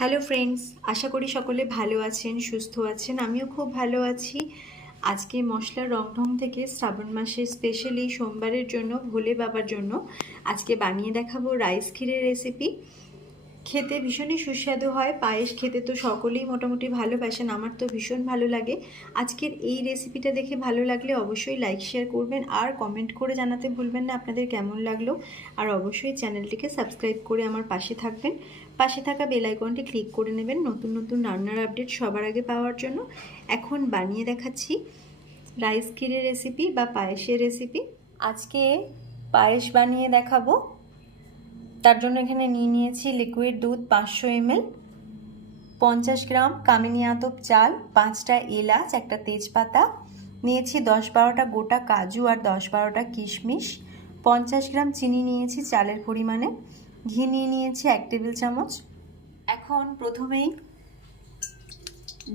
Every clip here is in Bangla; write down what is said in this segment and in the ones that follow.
হ্যালো ফ্রেন্ডস আশা করি সকলে ভালো আছেন, সুস্থ আছেন। আমিও খুব ভালো আছি। আজকে মশলার রংঢং থেকে শ্রাবণ মাসে স্পেশালি সোমবারের জন্য, ভোলে বাবার জন্য, আজকে বানিয়ে দেখাবো রাইস ক্ষীরের রেসিপি খেতে ভীষণই সুস্বাদু হয়। পায়েস খেতে তো সকলেই মোটামুটি ভালোবাসেন আমার তো ভীষণ ভালো লাগে। আজকের এই রেসিপিটা দেখে ভালো লাগলে অবশ্যই লাইক শেয়ার করবেন আর কমেন্ট করে জানাতে ভুলবেন না আপনাদের কেমন লাগল। আর অবশ্যই চ্যানেলটিকে সাবস্ক্রাইব করে আমার পাশে থাকবেন। পাশে থাকা বেল আইকনটি ক্লিক করে নেবেন নতুন নতুন রান্নার আপডেট সবার আগে পাওয়ার জন্য। এখন বানিয়ে দেখাচ্ছি রাইস ক্ষীরের রেসিপি বা পায়েসের রেসিপি আজকে পায়েস বানিয়ে দেখাবো। তার জন্য এখানে নিয়ে নিয়েছি লিকুইড দুধ পাঁচশো এমএল পঞ্চাশ গ্রাম কামিনী আতপ চাল, পাঁচটা এলাচ, একটা তেজপাতা, নিয়েছি দশ বারোটা গোটা কাজু আর দশ বারোটা কিশমিশ, পঞ্চাশ গ্রাম চিনি নিয়েছি চালের পরিমাণে, ঘি নিয়ে নিয়েছি এক টেবিল চামচ। এখন প্রথমেই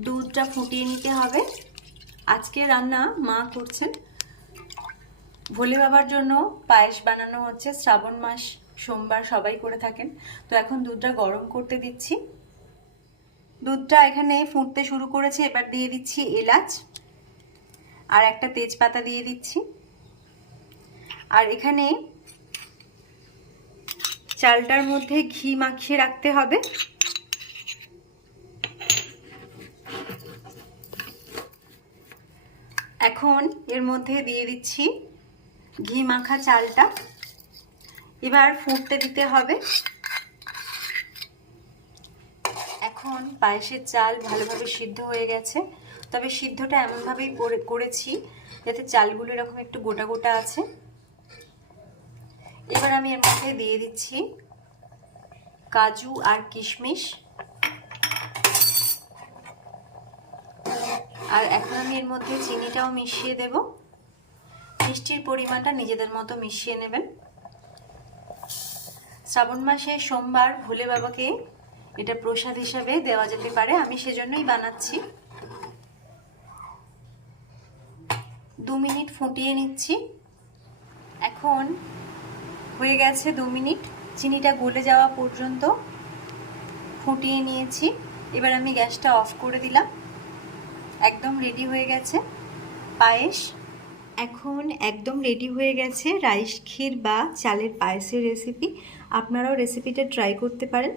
দুধটা ফুটিয়ে নিতে হবে। আজকে রান্না মা করছেন। ভোলে বাবার জন্য পায়েস বানানো হচ্ছে শ্রাবণ মাস। সোমবার সবাই করে থাকেন। তো এখন দুধটা গরম করতে দিচ্ছি। দুধটা এখানে ফুটতে শুরু করেছে, এবার দিয়ে দিচ্ছি এলাচ আর একটা তেজপাতা দিয়ে দিচ্ছি। আর এখানে চালটার মধ্যে ঘি মাখিয়ে রাখতে হবে। এখন এর মধ্যে দিয়ে দিচ্ছি ঘি মাখা চালটা। এবার ফুটতে দিতে হবে। এখন পায়েসের চাল ভালোভাবে সিদ্ধ হয়ে গেছে। তবে সিদ্ধটা এমনভাবেই করেছি যাতে চালগুলো এরকম একটু গোটা গোটা আছে। এবার আমি এর মধ্যে দিয়ে দিচ্ছি কাজু আর কিশমিশ। আর এখন আমি এর মধ্যে চিনিটাও মিশিয়ে দেব। মিষ্টির পরিমাণটা নিজেদের মতো মিশিয়ে নেবেন। শ্রাবণ মাসে সোমবার ভোলে বাবাকে এটা প্রসাদ হিসাবে দেওয়া যেতে পারে। আমি সেজন্যই বানাচ্ছি। দু মিনিট ফুটিয়ে নিচ্ছি। এখন হয়ে গেছে দু মিনিট। চিনিটা গলে যাওয়া পর্যন্ত ফুটিয়ে নিয়েছি। এবার আমি গ্যাসটা অফ করে দিলাম। একদম রেডি হয়ে গেছে। পায়েস। এখন একদম রেডি হয়ে গেছে রাইস ক্ষীর বা চালের পায়েসের রেসিপি আপনারাও রেসিপিটা ট্রাই করতে পারেন।